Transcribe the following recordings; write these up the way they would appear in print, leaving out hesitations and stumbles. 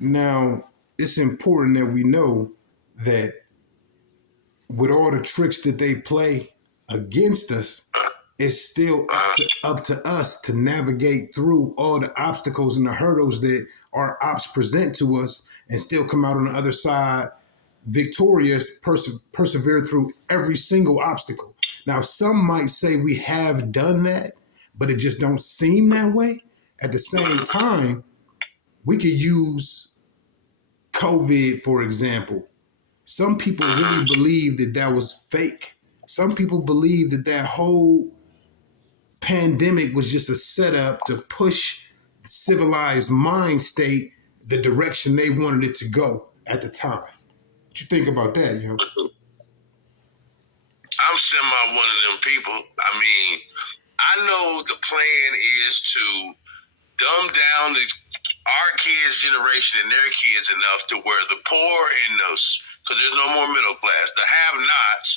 Now, it's important that we know that with all the tricks that they play against us, it's still up to us to navigate through all the obstacles and the hurdles that our ops present to us and still come out on the other side victorious, persevere through every single obstacle. Now, some might say we have done that, but it just don't seem that way. At the same time, we could use COVID, for example. Some people really believe that that was fake. Some people believe that that whole pandemic was just a setup to push the civilized mind state the direction they wanted it to go at the time. What you think about that, yo? I'm semi one of them people. I mean, I know the plan is to dumb down our kids' generation and their kids enough to where the poor and those, because there's no more middle class, the have-nots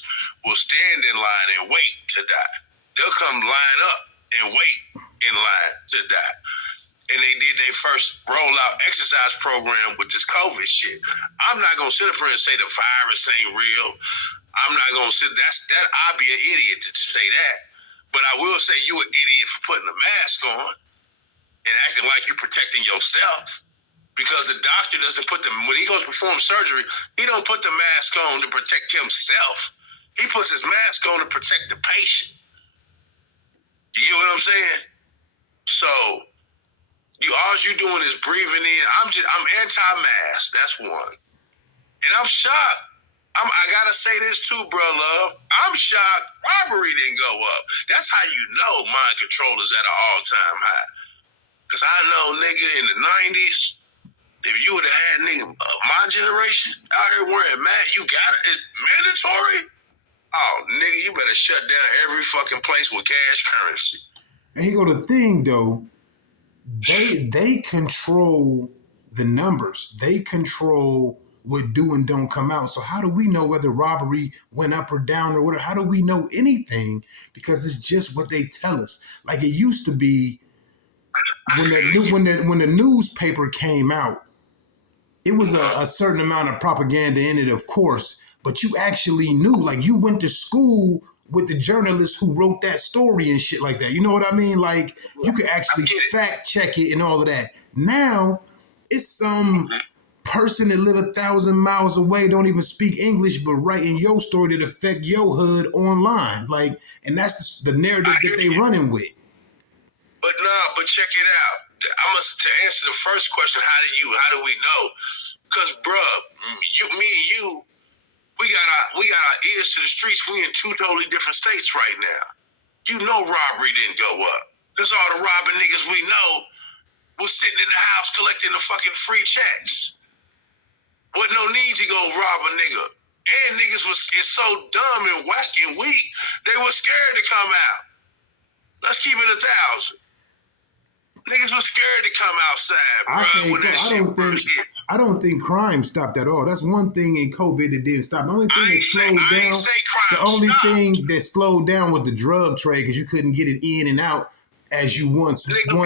will stand in line and wait to die. They'll come line up and wait in line to die. And they did their first rollout exercise program with this COVID shit. I'm not gonna sit up here and say the virus ain't real. I'm not gonna sit. I'd be an idiot to say that. But I will say you an idiot for putting a mask on and acting like you're protecting yourself, because the doctor doesn't put them, when he goes to perform surgery, he don't put the mask on to protect himself. He puts his mask on to protect the patient. You get what I'm saying? So all you doing is breathing in. I'm anti-mask. That's one. And I'm shocked. I gotta say this too, bro, love. I'm shocked robbery didn't go up. That's how you know mind control is at an all-time high. Because I know, nigga, in the 90s, if you would have had nigga my generation out here wearing you got it mandatory. Oh, nigga, you better shut down every fucking place with cash currency. And here go the thing, though. They control the numbers. They control what do and don't come out. So how do we know whether robbery went up or down or whatever? How do we know anything? Because it's just what they tell us. Like it used to be. When the newspaper came out, it was a certain amount of propaganda in it, of course, but you actually knew, like you went to school with the journalists who wrote that story and shit like that. You know what I mean? Like you could actually fact check it and all of that. Now it's some person that live 1,000 miles away, don't even speak English, but writing your story that affect your hood online. Like, and that's the narrative that they running with. But check it out. To answer the first question, how do we know? Because, bruh, me and you, we got our ears to the streets. We in two totally different states right now. You know robbery didn't go up. Because all the robbing niggas we know was sitting in the house collecting the fucking free checks. With no need to go rob a nigga. And niggas is so dumb and whack and weak, they were scared to come out. Let's keep it 1,000. Niggas was scared to come outside, bro. I don't think crime stopped at all. That's one thing in COVID that didn't stop. The only thing that slowed down, that slowed down was the drug trade because you couldn't get it in and out as you once did. Man,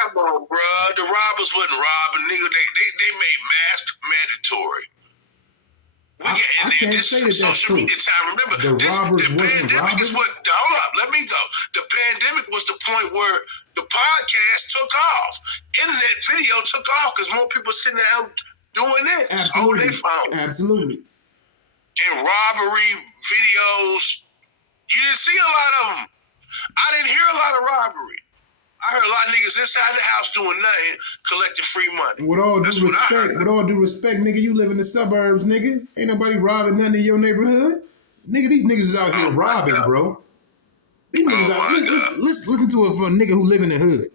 come on, bro. The robbers wasn't robbing, nigga. They made masks mandatory. I can't say that that's true. Remember, the robbers wasn't robbing. Hold up, let me go. The pandemic was the point where the podcast took off. Internet video took off because more people sitting there doing this on their phone. Absolutely. And robbery videos, you didn't see a lot of them. I didn't hear a lot of robbery. I heard a lot of niggas inside the house doing nothing, collecting free money. With all due respect, nigga, you live in the suburbs, nigga. Ain't nobody robbing nothing in your neighborhood. Nigga, these niggas is out here robbing, bro. These niggas out. Listen to it for a nigga who live in the hood.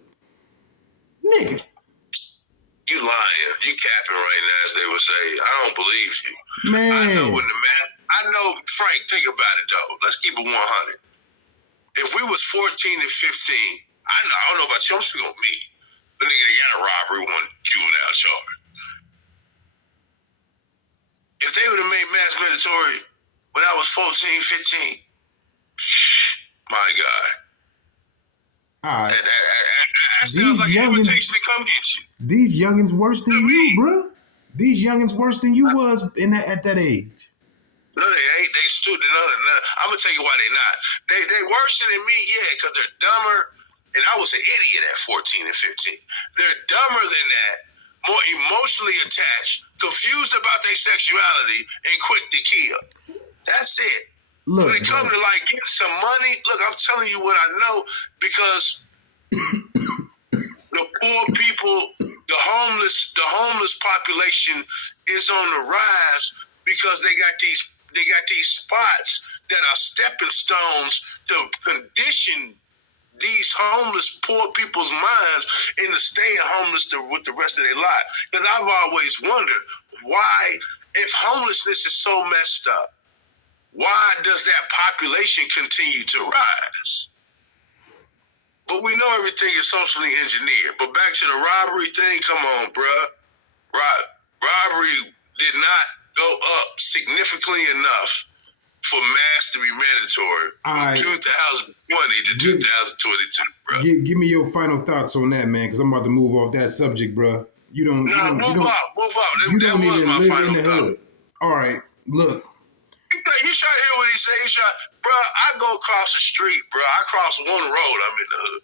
Nigga. You lying. You capping right now, as they would say. I don't believe you. Man. I know, Frank, think about it, though. Let's keep it 100. If we was 14 and 15, I don't know about you, I'm speaking on me. The nigga that got a robbery, one juvenile charge. If they would have made mass mandatory when I was 14, 15, my God. All right. That sounds like an invitation to come get you. These youngins worse than you, bro. These youngins worse than you was at that age. No, they ain't. They stupid. No. I'm gonna tell you why they not. They worse than me, yeah, because they're dumber. And I was an idiot at 14 and 15. They're dumber than that, more emotionally attached, confused about their sexuality, and quick to kill. That's it. Look, when it comes to like getting some money, look, I'm telling you what I know because the poor people, the homeless population is on the rise because they got these spots that are stepping stones to condition these homeless poor people's minds into staying homeless with the rest of their life. Because I've always wondered why, if homelessness is so messed up, why does that population continue to rise? But we know everything is socially engineered. But back to the robbery thing, come on, bruh. Robbery did not go up significantly enough for mass to be mandatory from 2020 to 2022, bro. Give me your final thoughts on that, man, because I'm about to move off that subject, bro. You don't. Move out. You don't even live in the hood. All right, look. You try to hear what he say? Bro, I go across the street, bro. I cross one road, I'm in the hood.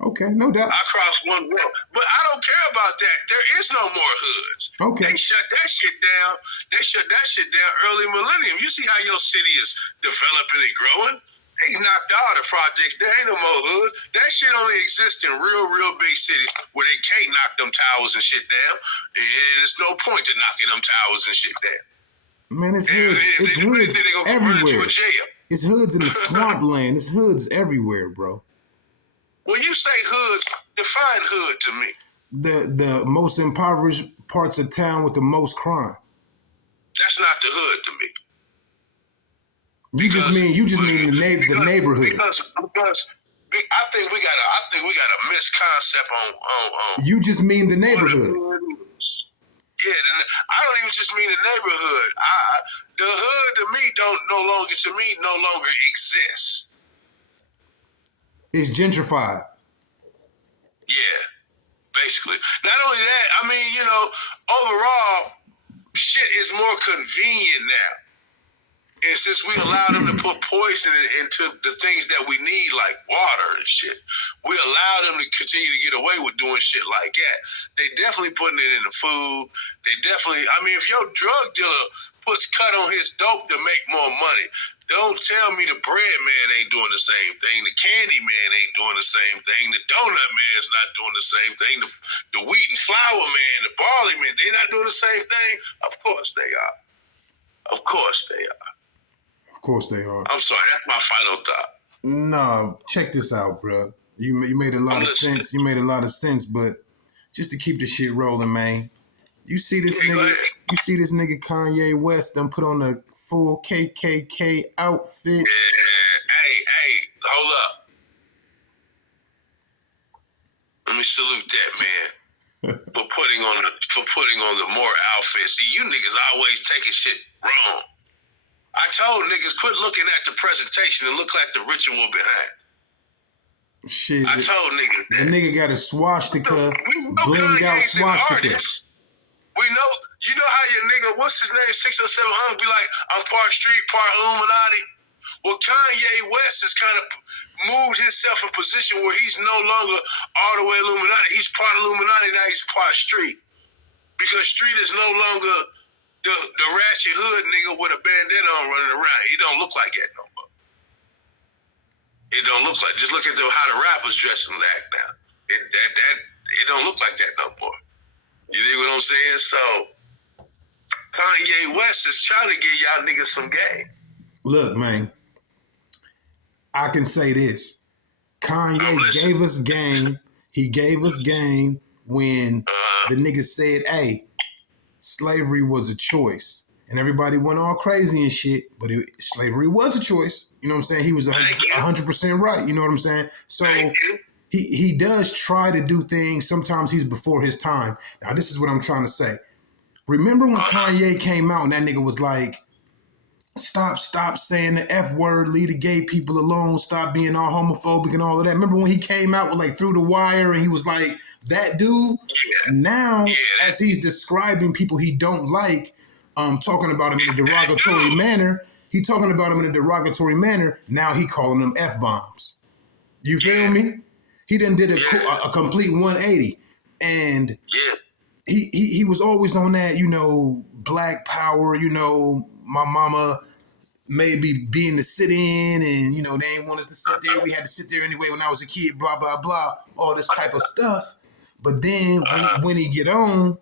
Okay, no doubt. I cross one road. But I don't care about that. There is no more hoods. Okay. They shut that shit down. They shut that shit down early millennium. You see how your city is developing and growing? They knocked all the projects. There ain't no more hoods. That shit only exists in real big cities where they can't knock them towers and shit down. And there's no point to knocking them towers and shit down. Man, it's hoods. It's hoods everywhere. It's hoods in the swampland. It's hoods everywhere, bro. When you say hoods, define hood to me. The most impoverished parts of town with the most crime. That's not the hood to me. You just mean the neighborhood. Because I think we got a misconcept on. You just mean the neighborhood. Yeah, I don't even just mean the neighborhood. The hood to me no longer exists. It's gentrified. Yeah, basically. Not only that, I mean, overall, shit is more convenient now. And since we allow them to put poison into the things that we need, like water and shit, we allow them to continue to get away with doing shit like that. They definitely putting it in the food. If your drug dealer puts cut on his dope to make more money, don't tell me the bread man ain't doing the same thing. The candy man ain't doing the same thing. The donut man's not doing the same thing. The wheat and flour man, the barley man, they not doing the same thing. Of course they are. Of course they are. Of course they are. I'm sorry, that's my final thought. No, check this out, bro. You made a lot of sense. You made a lot of sense, but just to keep the shit rolling, man. You see this nigga? You see this nigga Kanye West done put on a full KKK outfit. Yeah. Hey, hold up. Let me salute that man for putting on the more outfit. See, you niggas always taking shit wrong. I told niggas quit looking at the presentation and look at the ritual behind. Shit. I told niggas that. The nigga got a swastika, blinged out swastika. We know, you know how your nigga, what's his name, 607 be like, I'm part street, part Illuminati. Well, Kanye West has kind of moved himself in a position where he's no longer all the way Illuminati. He's part Illuminati, now he's part street. Because street is no longer the ratchet hood nigga with a bandana on running around. He don't look like that no more. It don't look like. Just look at how the rappers dress and act now. It don't look like that no more. You dig what I'm saying? So Kanye West is trying to give y'all niggas some game. Look, man, I can say this. Kanye gave us game. He gave us game when the nigga said, hey, slavery was a choice. And everybody went all crazy and shit, but slavery was a choice. You know what I'm saying? He was 100% right. You know what I'm saying? So he does try to do things. Sometimes he's before his time. Now, this is what I'm trying to say. Remember when Kanye came out and that nigga was like, stop saying the F word, leave the gay people alone, stop being all homophobic and all of that. Remember when he came out with like Through the Wire and he was like, that dude? Yeah. Now, Yeah. as he's describing people he don't like, talking about him in a derogatory manner, he talking about him in a derogatory manner, now he calling them F-bombs. You feel me? He done did a complete 180. And he was always on that, you know, black power, you know, my mama made me being to sit in and, you know, they didn't want us to sit there. We had to sit there anyway when I was a kid, blah, blah, blah, all this type of stuff. But then when he get on,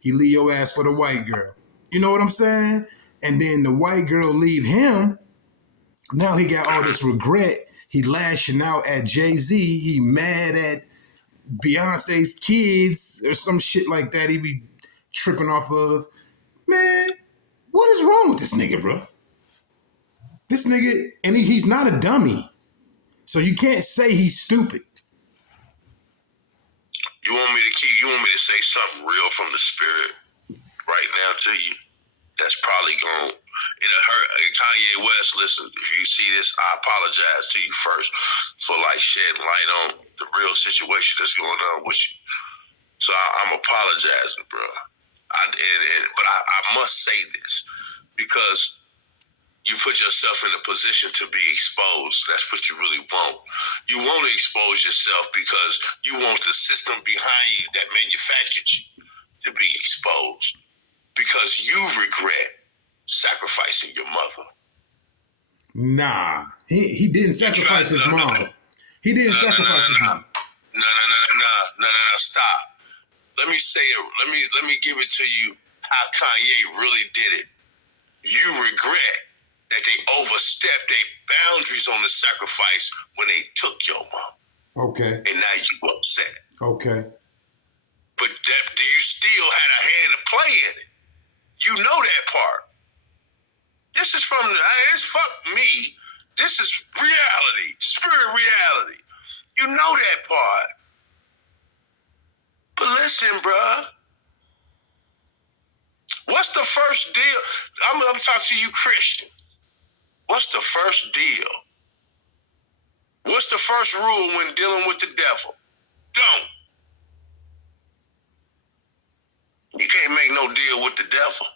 he leave your ass for the white girl. You know what I'm saying? And then the white girl leave him. Now he got all this regret. He lashing out at Jay-Z. He mad at Beyonce's kids or some shit like that. He be tripping off of. Man, what is wrong with this nigga, bro? This nigga, and he's not a dummy. So you can't say he's stupid. You want me to say something real from the spirit right now to you? That's probably it'll hurt. Kanye West, listen, if you see this, I apologize to you first for like shedding light on the real situation that's going on with you. So I'm apologizing, bro. But I must say this because you put yourself in a position to be exposed. That's what you really want. You want to expose yourself because you want the system behind you that manufactured you to be exposed because you regret sacrificing your mother. Nah, he didn't sacrifice his mom. He didn't sacrifice his mom. No, stop. Let me say it. Let me give it to you how Kanye really did it. You regret that they overstepped their boundaries on the sacrifice when they took your mom. Okay. And now you upset. Okay. But you still had a hand to play in it. You know that part. This is it's fuck me. This is reality, spirit reality. You know that part. But listen, bruh. What's the first deal? I'm talking to you Christian. What's the first deal? What's the first rule when dealing with the devil? Don't. You can't make no deal with the devil.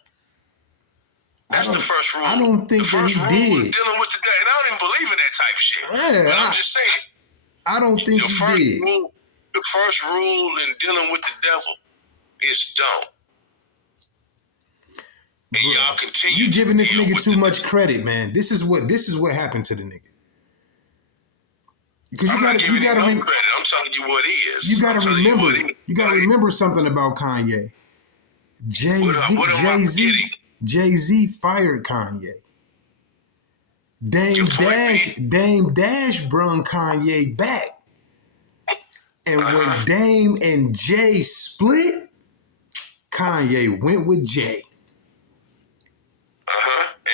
That's the first rule. I don't think the first that he rule did. is dealing with the devil. And I don't even believe in that type of shit. Yeah, but I'm just saying. I don't think he did. The first rule in dealing with the devil is don't. And Bro, y'all continue. You giving this nigga too much credit, man. This is what happened to the nigga. Because I'm not giving him no credit. I'm telling you what is. You gotta remember something about Kanye. Jay-Z fired Kanye. Dame Dash brung Kanye back. And when Dame and Jay split, Kanye went with Jay.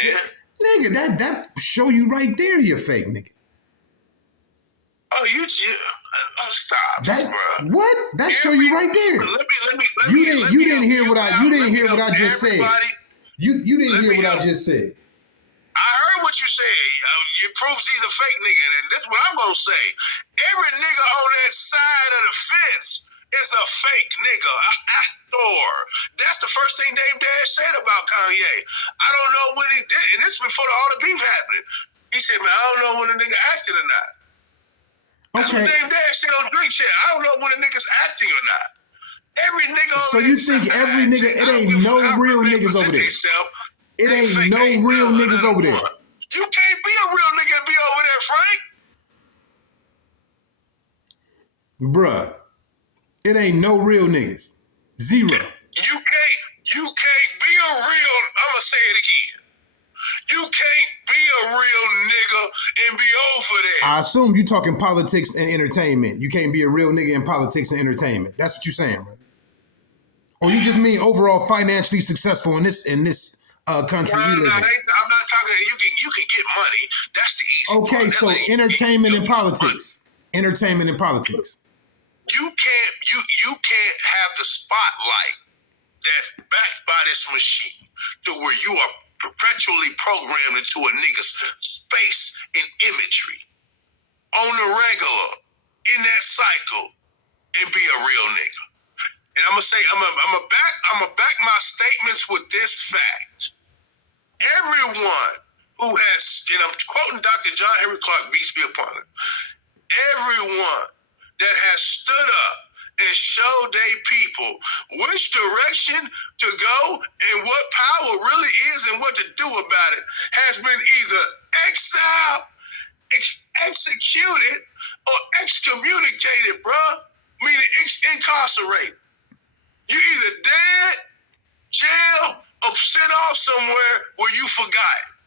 And? Nigga, that show you right there, you fake nigga. Oh, stop, bro. What? That show you right there. You didn't hear what I just said. You didn't hear what I just said. I heard what you said. You proves he's a fake nigga, and this is what I'm gonna say. Every nigga on that side of the fence is a fake nigga, an actor. That's the first thing Dame Dash said about Kanye. I don't know when he did, and this is before all the beef happening. He said, man, I don't know when the nigga acted or not. That's what Dame Dash said on Drink Chat. I don't know when the nigga's acting or not. Every nigga on so you think every nigga, it ain't no real niggas over there. It ain't no real niggas over there. You can't be a real nigga and be over there, Frank. Bruh, it ain't no real niggas. Zero. You can't be a real, I'ma say it again. You can't be a real nigga and be over there. I assume you talking politics and entertainment. You can't be a real nigga in politics and entertainment. That's what you're saying, right? Or you just mean overall financially successful in this country we live in? I'm not talking. You can get money. That's the easy part. Okay, so entertainment and politics. Entertainment and politics. You can't have the spotlight that's backed by this machine to where you are perpetually programmed into a nigga's space and imagery on the regular in that cycle and be a real nigga. And I'm gonna say I'm gonna back my statements with this fact. Everyone who has, and I'm quoting Dr. John Henry Clark, peace be upon him. Everyone that has stood up and showed they people which direction to go and what power really is and what to do about it has been either exiled, executed, or excommunicated, bruh. Meaning incarcerated. You either dead, jail, or sent off somewhere where you forgot.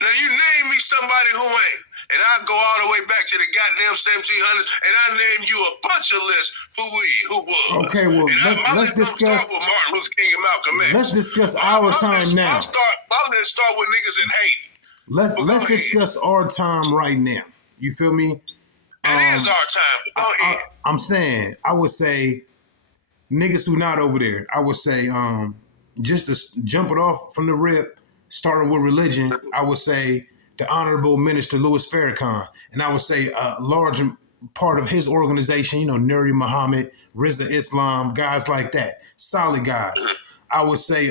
Now you name me somebody who ain't, and I'll go all the way back to the goddamn 1700s, and I name you a bunch of lists who was. Okay, well, let's discuss. Start with Martin Luther King and Malcolm X. Let's discuss our time now. I'm gonna start with niggas in Haiti. Let's discuss our time right now. You feel me? It is our time. But go ahead. I'm saying, I would say, niggas who not over there. I would say, just to jump it off from the rip, starting with religion, I would say the Honorable Minister Louis Farrakhan, and I would say a large part of his organization, Nuri Muhammad, Rizza Islam, guys like that, solid guys. I would say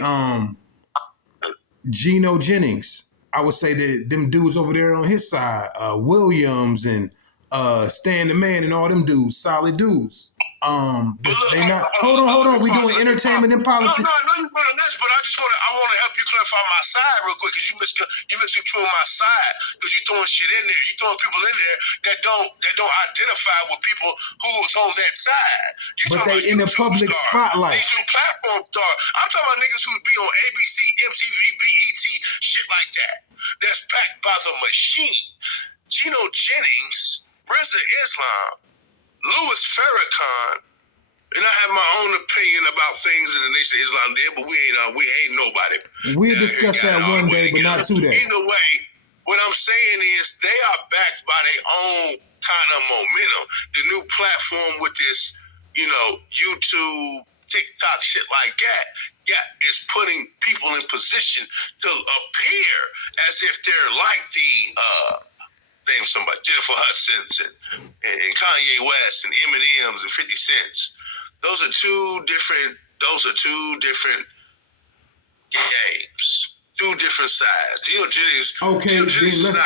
Geno Jennings. I would say that them dudes over there on his side, Williams and Stan the Man and all them dudes, solid dudes. They not. Hold on. We doing entertainment and politics. No, I know you're doing this, but I want to help you clarify my side real quick, because you misconstruing my side, because you throwing shit in there. You throwing people in there that don't identify with people who was on that side. But they in the public spotlight. These new platform stars. I'm talking about niggas who be on ABC, MTV, BET, shit like that. That's backed by the machine. Geno Jennings, Rizza Islam, Louis Farrakhan, and I have my own opinion about things in the Nation of Islam there, but we ain't nobody. We'll discuss that one day, but not today. Either way, what I'm saying is they are backed by their own kind of momentum. The new platform with this, YouTube, TikTok, shit like that, is putting people in position to appear as if they're like the name somebody, Jennifer Hudson and Kanye West and Eminem's and 50 Cents. Those are two different games, two different sides. Jennings. Okay,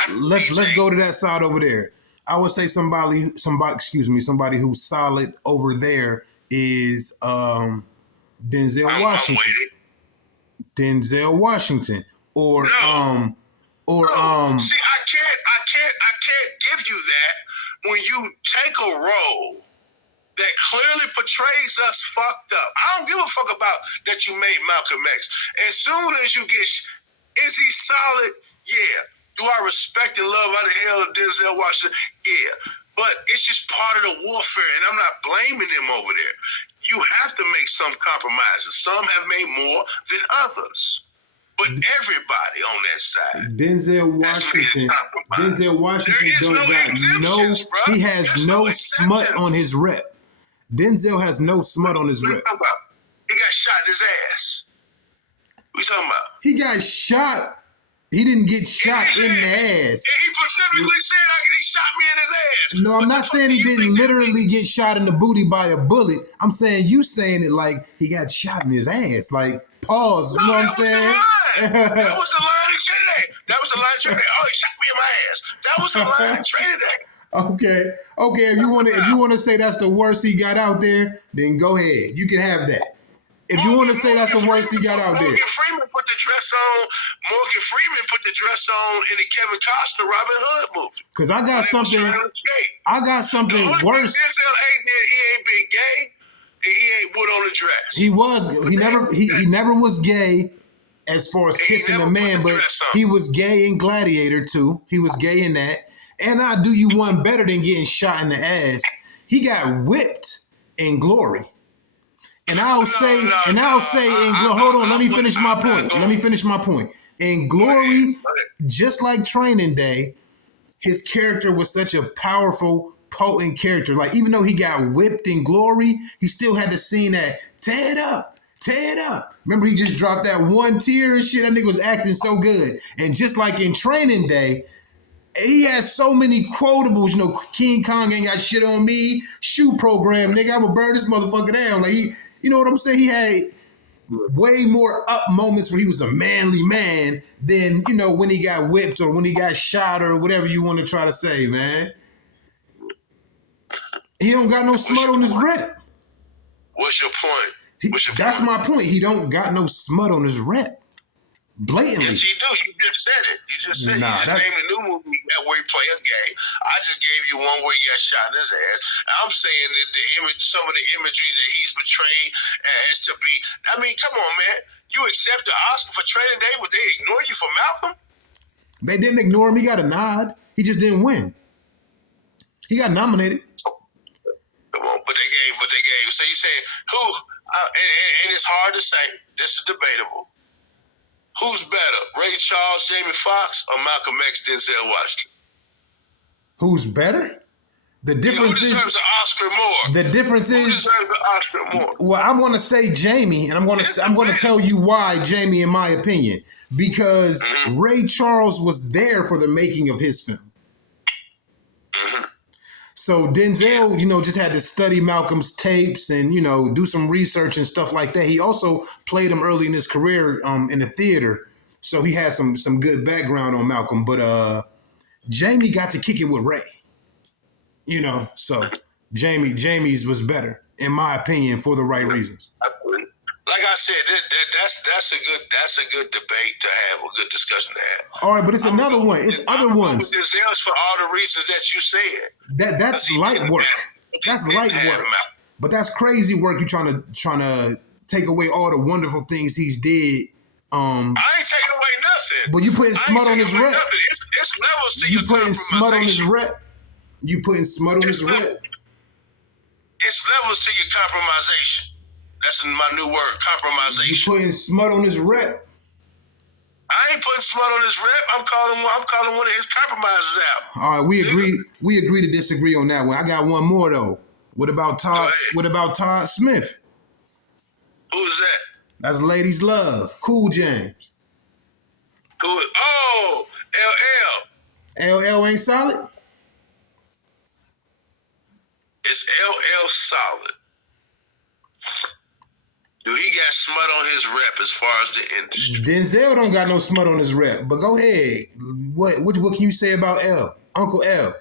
let's go to that side over there. I would say somebody who's solid over there is Denzel Washington. Denzel Washington, or See, I can't give you that when you take a role that clearly portrays us fucked up. I don't give a fuck about that you made Malcolm X. As soon as you get, is he solid? Yeah. Do I respect and love how the hell Denzel Washington? Yeah. But it's just part of the warfare, and I'm not blaming them over there. You have to make some compromises. Some have made more than others. But everybody on that side. Denzel Washington don't got he has no smut on his rep. Denzel has no smut on his rep. He got shot in his ass. What you talking about? He got shot. He didn't get shot in the ass. He specifically said he shot me in his ass. No, I'm not saying he didn't literally get shot in the booty by a bullet. I'm saying you saying it like he got shot in his ass. Like, pause. You know what I'm saying? That was the line he said that. That was the line he said that. Oh, he shot me in my ass. That was the line he traded that. Okay. If you want to say that's the worst he got out there, then go ahead. You can have that. If you want to say that's the worst he got out there. Morgan Freeman put the dress on in the Kevin Costner Robin Hood movie. Because I got something worse. Denzel ain't been gay, and he ain't put on a dress. He never was gay as far as kissing a man, but he was gay in Gladiator too. He was gay in that. And I'll do you one better than getting shot in the ass. He got whipped in Glory. And I'll say, hold on, let me finish my point. In Glory, just like Training Day, his character was such a powerful, potent character. Like, even though he got whipped in Glory, he still had the scene that, tear it up, tear it up. Remember, he just dropped that one tear and shit. That nigga was acting so good. And just like in Training Day, he has so many quotables. You know, King Kong ain't got shit on me. Shoe program, nigga. I'm gonna burn this motherfucker down. Like you know what I'm saying? He had way more up moments where he was a manly man than, you know, when he got whipped or when he got shot or whatever you want to try to say, man. He don't got no smut on his rep. What's your point? That's my point. He don't got no smut on his rep. Blatantly. Yes, you do. You just said it. You just said Nah, you just named a new movie where he played a game. I just gave you one where he got shot in his ass. I'm saying that the image, some of the imageries that he's portrayed as to be. I mean, come on, man. You accept the Oscar for Training Day, but they ignore you for Malcolm? They didn't ignore him. He got a nod. He just didn't win. He got nominated. Come on, but they gave. So you saying who? And it's hard to say. This is debatable. Who's better, Ray Charles, Jamie Foxx, or Malcolm X, Denzel Washington? Who's better? The difference who deserves an Oscar more? The difference who is deserves an Oscar more? Well, I'm going to say Jamie, and I'm going to tell you why Jamie, in my opinion, because Ray Charles was there for the making of his film. So Denzel, you know, just had to study Malcolm's tapes and, you know, do some research and stuff like that. He also played him early in his career in the theater. So he had some good background on Malcolm. But Jamie got to kick it with Ray. You know, so Jamie's was better, in my opinion, for the right reasons. Like I said, that's a good debate to have, a good discussion to have. All right, but it's another one. It's other ones. Denzel's for all the reasons that you said. That's light work. That's light work. But that's crazy work. You trying to take away all the wonderful things he's did. I ain't taking away nothing. But you putting smut on his rep. It's levels to you your putting smut on his rep. You putting smut on his rep. It's levels to your compromisation. That's my new word, compromisation. You putting smut on his rep. I ain't putting smut on his rep. I'm calling one of his compromises out. All right, we agree. We agree to disagree on that one. I got one more though. What about Todd? What about Todd Smith? Who is that? That's Ladies Love, Cool James. Oh, LL. LL ain't solid. It's LL solid. Dude, he got smut on his rep as far as the industry. Denzel don't got no smut on his rep. But go ahead. What can you say about L? Uncle L.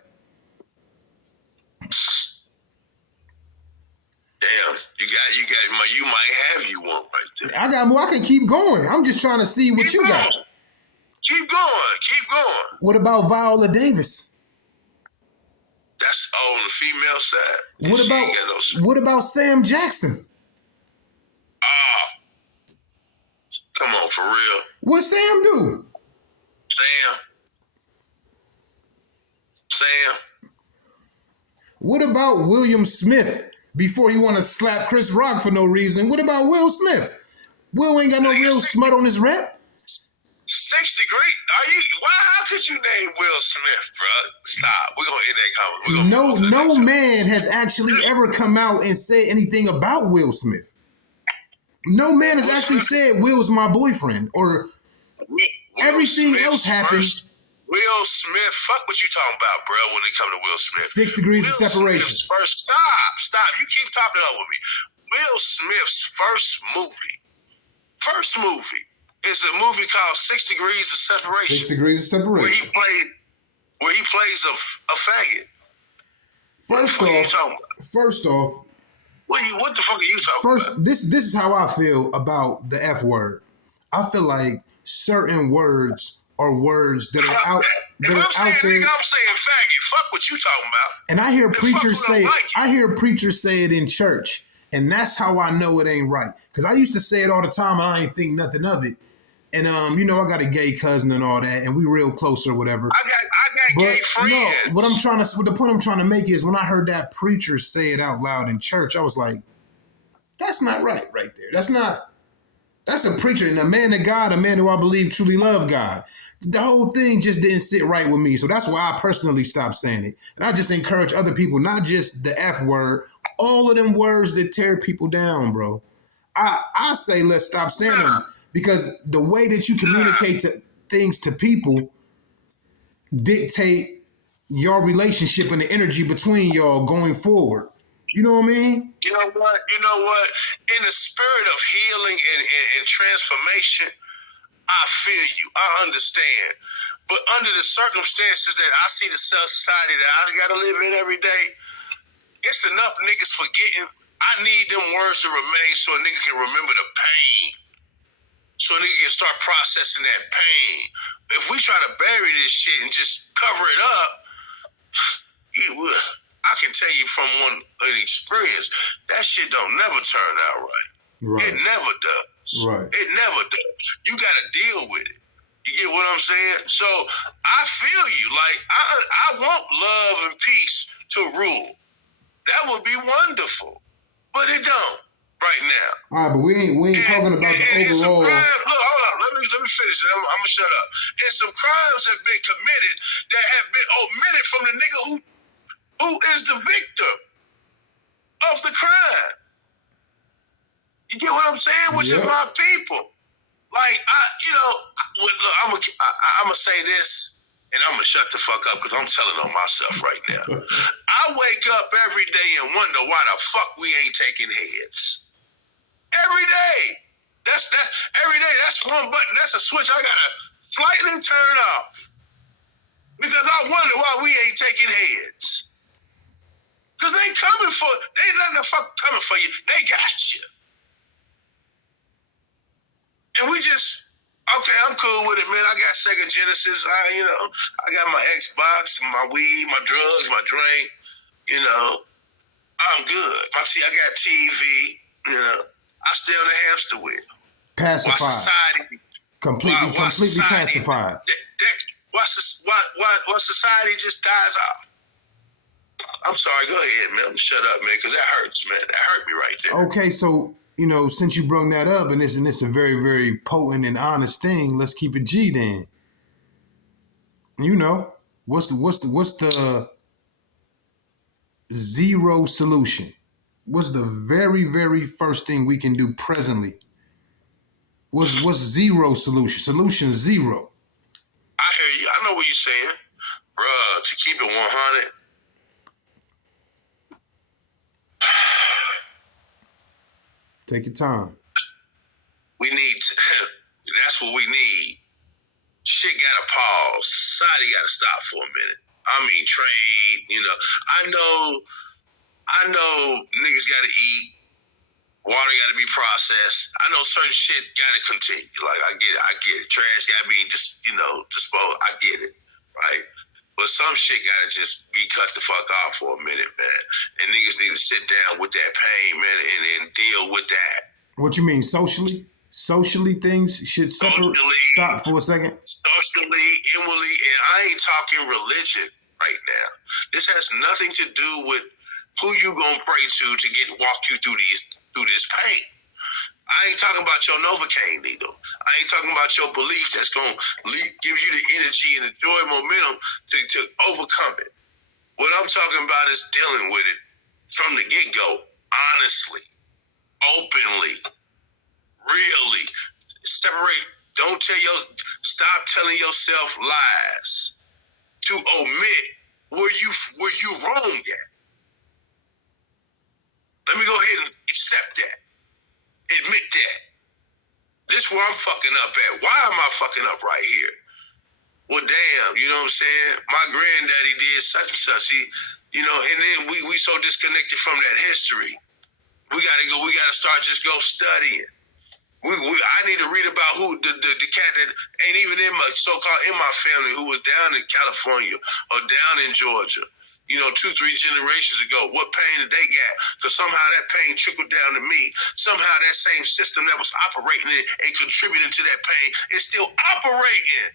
Damn, you might have you one right there. I got more. I can keep going. I'm just trying to see what you got. Keep going. What about Viola Davis? That's on the female side. What about Sam Jackson? Come on, for real. What Sam do? Sam. What about William Smith? Before you want to slap Chris Rock for no reason, what about Will Smith? Will ain't got no real smut on his rep. 6 Degrees? How could you name Will Smith, bro? Stop. We're gonna end that comment. No man has actually ever come out and said anything about Will Smith. No man has actually said Will's my boyfriend or everything else happened. Will Smith, fuck what you talking about, bro, when it comes to Will Smith. 6 degrees of separation. Stop. You keep talking over me. Will Smith's first movie is a movie called 6 Degrees of Separation. 6 degrees of separation. Where he plays a faggot. First off, what the fuck are you talking about? This is how I feel about the F word. I feel like certain words are words that are out there. If I'm saying nigga, I'm saying faggot. Fuck what you talking about. And I hear preachers say it in church, and that's how I know it ain't right. Because I used to say it all the time, and I ain't think nothing of it. And I got a gay cousin and all that, and we real close or whatever. I got gay friends. No, the point I'm trying to make is when I heard that preacher say it out loud in church, I was like, that's not right there. That's a preacher and a man of God, a man who I believe truly love God. The whole thing just didn't sit right with me. So that's why I personally stopped saying it. And I just encourage other people, not just the F word, all of them words that tear people down, bro. I say let's stop saying them because the way that you communicate things to people dictate your relationship and the energy between y'all going forward. You know what I mean? You know what? In the spirit of healing and transformation, I feel you. I understand. But under the circumstances that I see the society that I got to live in every day, it's enough niggas forgetting. I need them words to remain so a nigga can remember the pain. So a nigga can start processing that pain. If we try to bury this shit and just cover it up, I can tell you from an experience, that shit don't never turn out right. It never does. Right. It never does. You got to deal with it. You get what I'm saying? So I feel you. Like, I want love and peace to rule. That would be wonderful. But it don't right now. All right, but we ain't talking about the overall. Look, hold on. Let me finish. I'm going to shut up. And some crimes have been committed that have been omitted from the nigga who is the victim of the crime. You get what I'm saying? Which is my people. Like, I'm gonna say this, and I'm gonna shut the fuck up because I'm telling on myself right now. I wake up every day and wonder why the fuck we ain't taking heads. Every day. That's every day. That's one button. That's a switch I gotta slightly turn off because I wonder why we ain't taking heads. Because they nothing the fuck coming for you. They got you. And we just, okay, I'm cool with it, man. I got Sega Genesis. I got my Xbox, my weed, my drugs, my drink. I'm good. I got TV. I stay on the hamster wheel. Pacified. Why society? Completely pacified. Why society just dies off? I'm sorry. Go ahead, man. Shut up, man, because that hurts, man. That hurt me right there. Okay, so since you brought that up, and it's a very, very potent and honest thing, let's keep it G then. What's the zero solution? What's the very, very first thing we can do presently? What's zero solution? Solution zero. I hear you. I know what you're saying. Bruh, to keep it 100. Take your time. We need to, that's what we need. Shit gotta pause. Society gotta stop for a minute. I mean, trade, I know niggas gotta eat. Water gotta be processed. I know certain shit gotta continue. Like, I get it. Trash gotta be disposed. I get it, right? But some shit gotta just be cut the fuck off for a minute, man. And niggas need to sit down with that pain, man, and deal with that. What you mean, socially? Socially, things should separate. Stop for a second. Socially, inwardly, and I ain't talking religion right now. This has nothing to do with who you gonna pray to walk you through this pain. I ain't talking about your Novocaine needle. I ain't talking about your belief that's going to give you the energy and the joy and momentum to overcome it. What I'm talking about is dealing with it from the get-go, honestly, openly, really. Separate. Stop telling yourself lies to omit where you wrong at. Let me go ahead and accept that. Admit that. This is where I'm fucking up at. Why am I fucking up right here? Well, damn, you know what I'm saying? My granddaddy did such and such. And then we so disconnected from that history. We gotta start just go studying. I need to read about who the cat that ain't even in my family, who was down in California or down in Georgia. 2-3 generations ago, what pain did they get? Because somehow that pain trickled down to me. Somehow that same system that was operating it and contributing to that pain is still operating.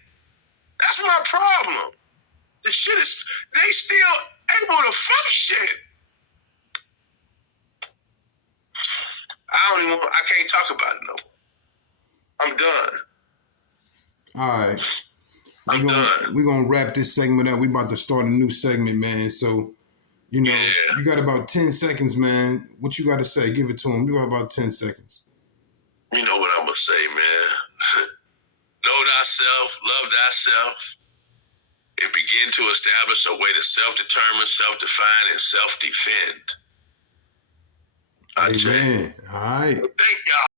That's my problem. The shit is, they still able to function. I can't talk about it no more. I'm done. All right. We're going to wrap this segment up. We about to start a new segment, man. So, you got about 10 seconds, man. What you got to say? Give it to him. You got about 10 seconds. You know what I'm gonna say, man. Know thyself, love thyself, and begin to establish a way to self-determine, self-define, and self-defend. Amen. All right. Thank y'all.